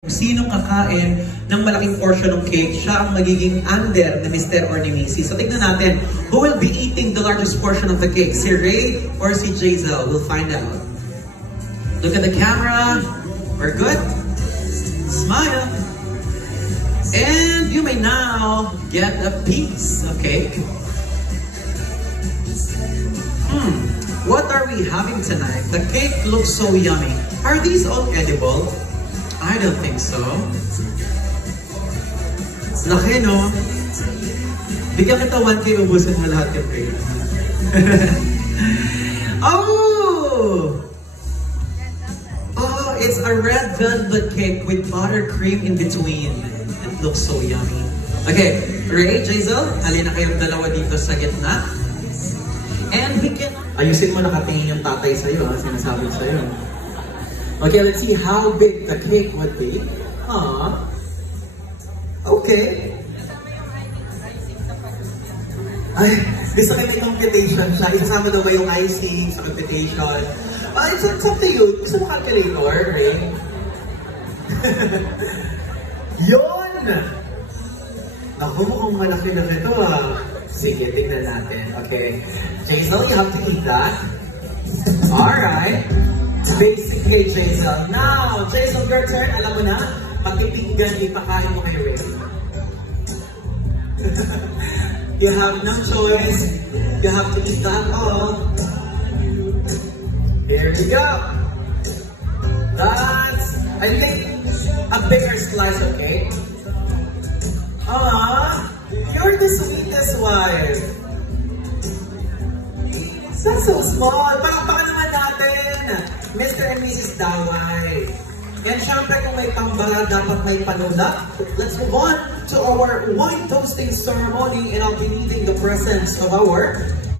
Kung sino kakain ng malaking portion ng cake, siya ang magiging under ni Mr. or ni Missy. So tignan natin, who will be eating the largest portion of the cake? Si Ray or si Jazel? We'll find out. Look at the camera. We're good. Smile. And you may now get a piece of cake. What are we having tonight? The cake looks so yummy. Are these all edible? I don't think so. Laki, no? Bigyan kita 1K, ubusin mo lahat yung cake. Oh! Oh, it's a red velvet cake with buttercream in between. It looks so yummy. Okay, Ray, Jazel, halina kayong dalawa dito sa gitna. And we can... Ayusin mo, nakatingin yung tatay sa'yo, ha? Sinasabi sa'yo. Okay, let's see how big the cake would be. Aww. Okay. Ay, gusto ko may computation siya. Isama daw ba yung icing sa computation? It's up to you. Gusto mo calculator, Ray? Yun! Naku, mukhang malaki na ito, ah. Sige, tingnan natin. Okay. Jazel, you have to eat that. Alright. Basic cake, Jazel. Now, Jazel, your turn. Alam mo na, pagpipinggan, ipakain mo kay Ray. You have no choice. You have to eat that all. Here we go. That's, I think, a bigger slice of cake. You're the sweetest wife. That's so small. Pakapaka naman natin. Mr. and Mrs. Daway. And syempre kung may pambara, dapat may panula. Let's move on to our wine toasting ceremony, and I'll be leaving the presence of our